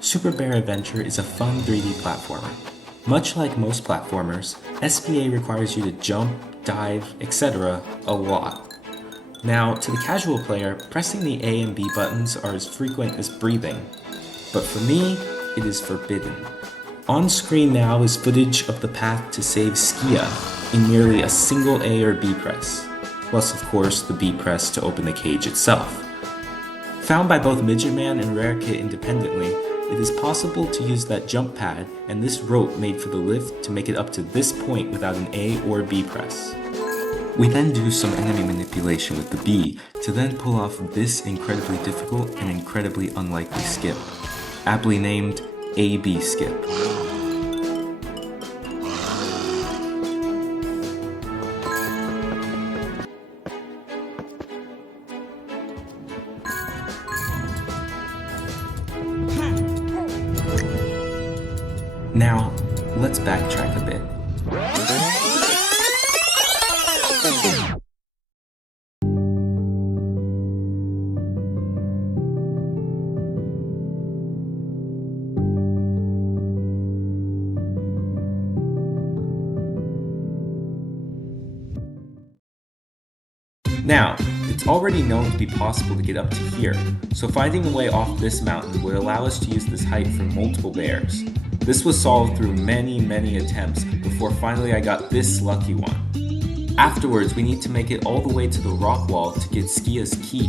Super Bear Adventure is a fun 3D platformer. Much like most platformers, SPA requires you to jump, dive, etc. a lot. Now, to the casual player, pressing the A and B buttons are as frequent as breathing, but for me, it is forbidden. On screen now is footage of the path to save Skia in merely a single A or B press, plus of course the B press to open the cage itself. Found by both Midget Man and Rarekit independently, it is possible to use that jump pad and this rope made for the lift to make it up to this point without an A or B press. We then do some enemy manipulation with the B to then pull off this incredibly difficult and incredibly unlikely skip, aptly named A-B skip. Now, let's backtrack a bit. Now, it's already known to be possible to get up to here, so finding a way off this mountain would allow us to use this height for multiple bears. This was solved through many attempts before finally I got this lucky one. Afterwards, we need to make it all the way to the rock wall to get Skia's key.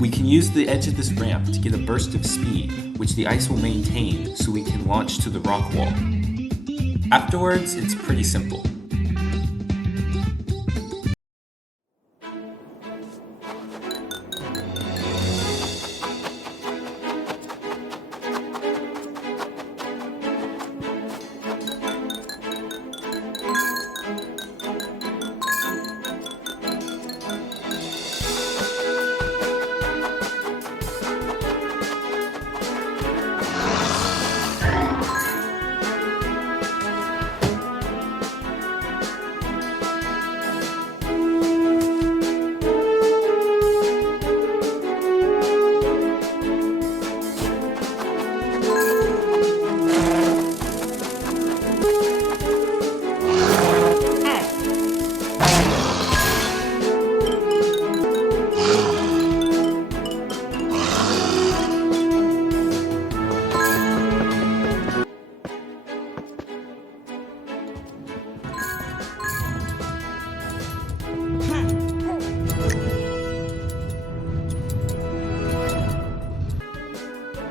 We can use the edge of this ramp to get a burst of speed, which the ice will maintain so we can launch to the rock wall. Afterwards, it's pretty simple.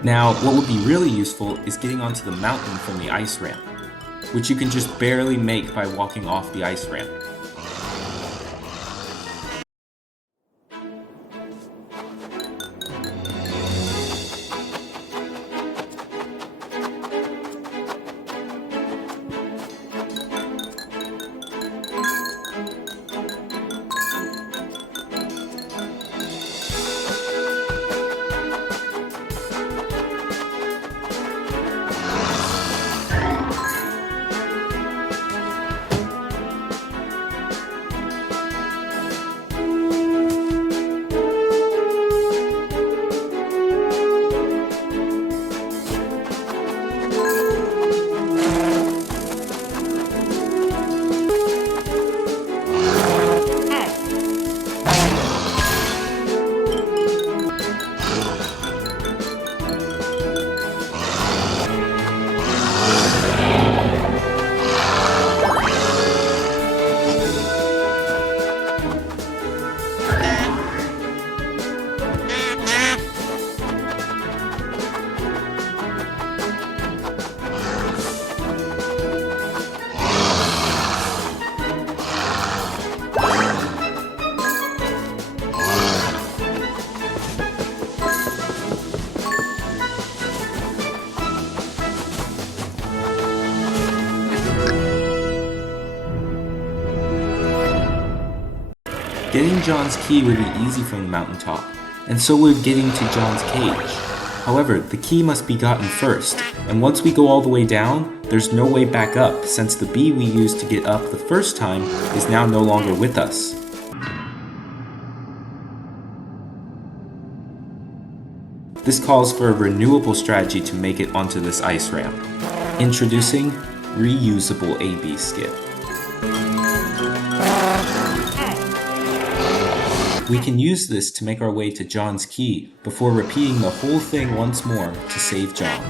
Now, what would be really useful is getting onto the mountain from the ice ramp, which you can just barely make by walking off the ice ramp. Getting John's key would be easy from the mountaintop, and so would getting to John's cage. However, the key must be gotten first, and once we go all the way down, there's no way back up since the bee we used to get up the first time is now no longer with us. This calls for a renewable strategy to make it onto this ice ramp. Introducing reusable A-B skip. We can use this to make our way to John's key before repeating the whole thing once more to save John.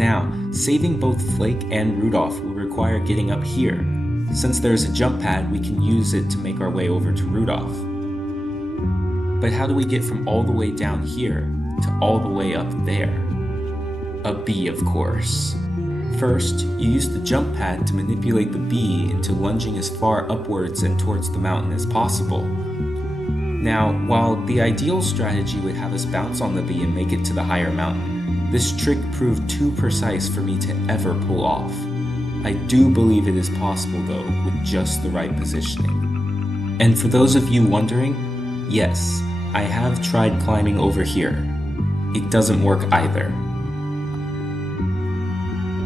Now, saving both Flake and Rudolph will require getting up here. Since there's a jump pad, we can use it to make our way over to Rudolph. But how do we get from all the way down here to all the way up there? A bee, of course. First, you use the jump pad to manipulate the bee into lunging as far upwards and towards the mountain as possible. Now, while the ideal strategy would have us bounce on the bee and make it to the higher mountain, this trick proved too precise for me to ever pull off. I do believe it is possible though, with just the right positioning. And for those of you wondering, yes, I have tried climbing over here. It doesn't work either.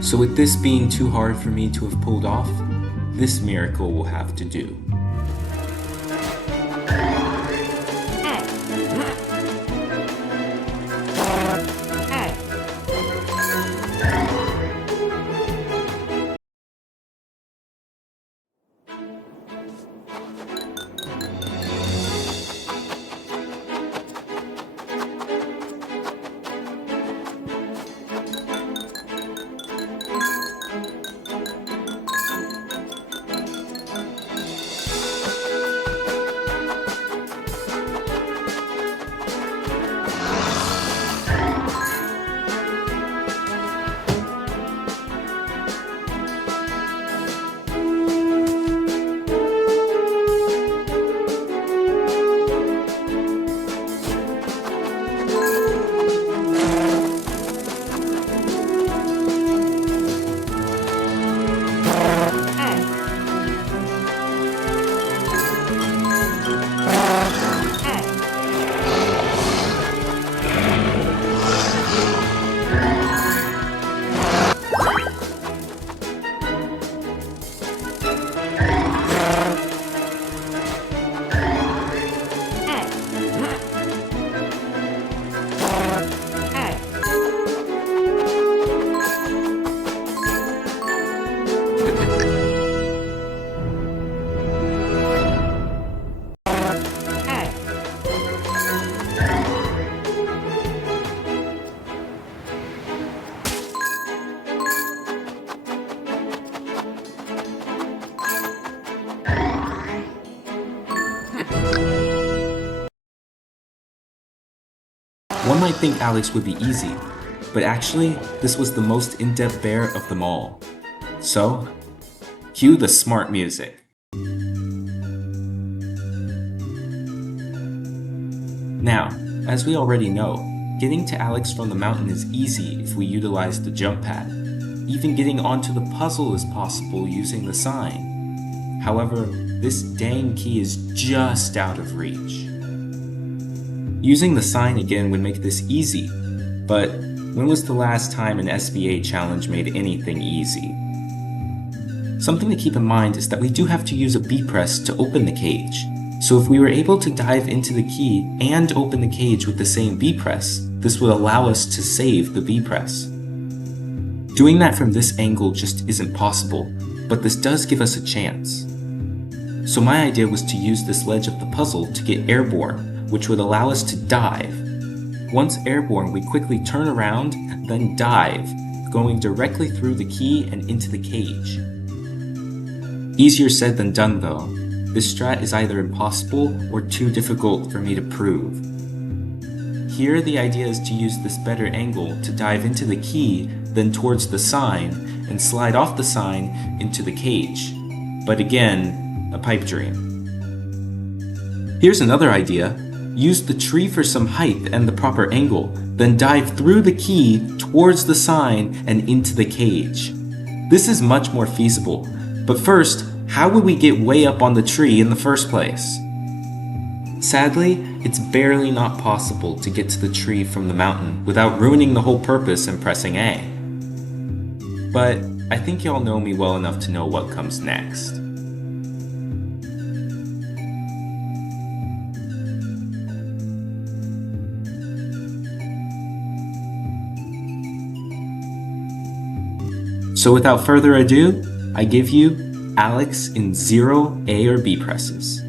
So with this being too hard for me to have pulled off, this miracle will have to do. One might think Alex would be easy, but actually, this was the most in-depth bear of them all. So, cue the smart music. Now, as we already know, getting to Alex from the mountain is easy if we utilize the jump pad. Even getting onto the puzzle is possible using the sign. However, this dang key is just out of reach. Using the sign again would make this easy, but when was the last time an SBA challenge made anything easy? Something to keep in mind is that we do have to use a B press to open the cage. So if we were able to dive into the key and open the cage with the same B press, this would allow us to save the B press. Doing that from this angle just isn't possible, but this does give us a chance. So my idea was to use this ledge of the puzzle to get airborne, which would allow us to dive. Once airborne, we quickly turn around, then dive, going directly through the key and into the cage. Easier said than done though. This strat is either impossible or too difficult for me to prove. Here the idea is to use this better angle to dive into the key, then towards the sign, and slide off the sign into the cage. But again, a pipe dream. Here's another idea. Use the tree for some height and the proper angle, then dive through the key towards the sign and into the cage. This is much more feasible, but first, how would we get way up on the tree in the first place? Sadly, it's barely not possible to get to the tree from the mountain without ruining the whole purpose and pressing A. But I think y'all know me well enough to know what comes next. So without further ado, I give you Alex in 0 A or B presses.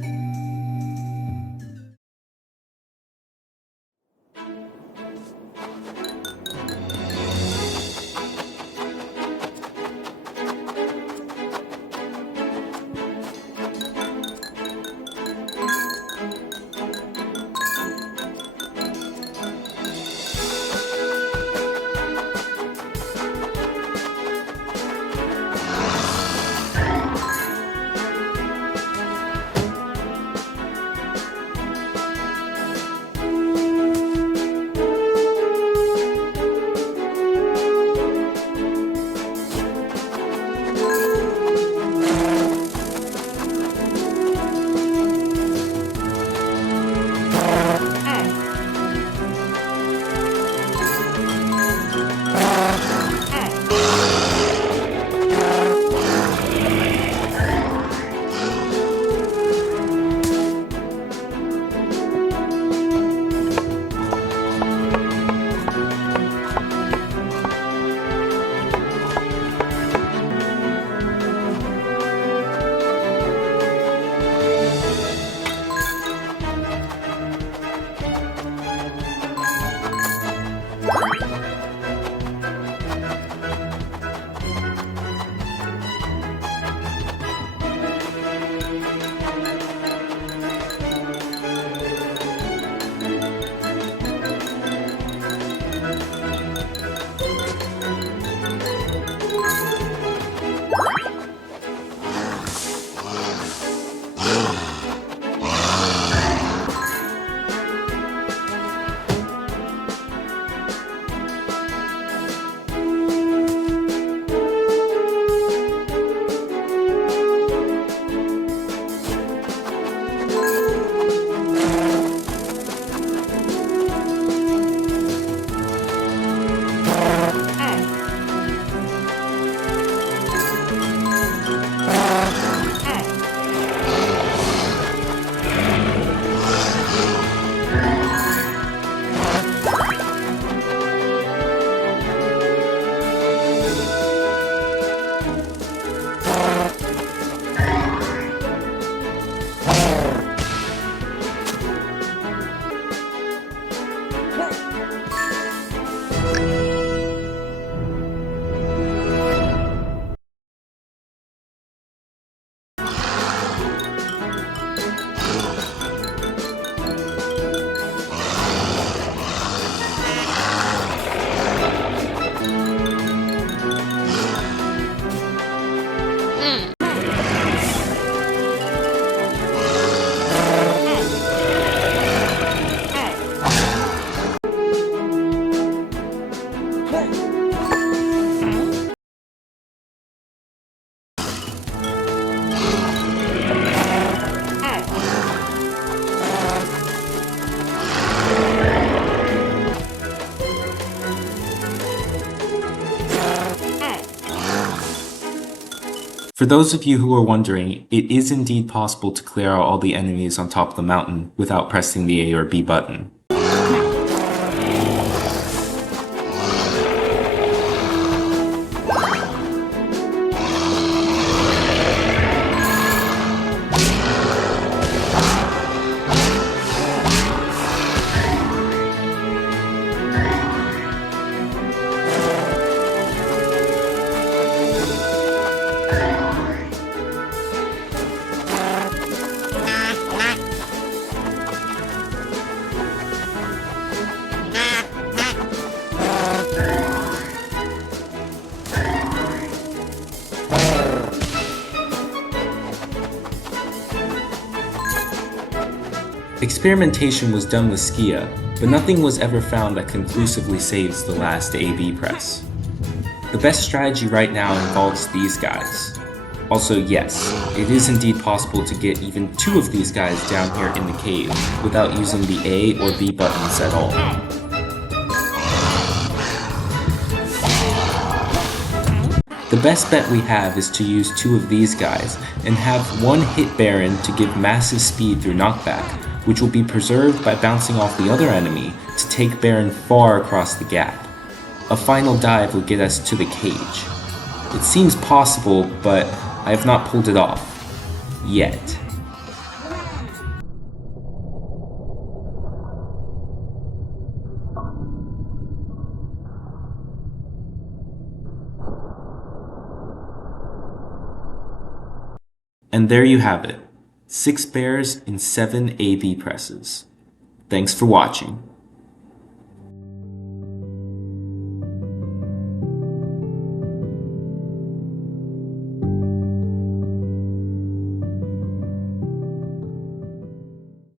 For those of you who are wondering, it is indeed possible to clear out all the enemies on top of the mountain without pressing the A or B button. Experimentation was done with Skia, but nothing was ever found that conclusively saves the last A-B press. The best strategy right now involves these guys. Also, yes, it is indeed possible to get even 2 of these guys down here in the cave without using the A or B buttons at all. The best bet we have is to use 2 of these guys and have one hit Baron to give massive speed through knockback, which will be preserved by bouncing off the other enemy to take Baron far across the gap. A final dive will get us to the cage. It seems possible, but I have not pulled it off. Yet. And there you have it. 6 bears in 7 A-B presses. Thanks for watching.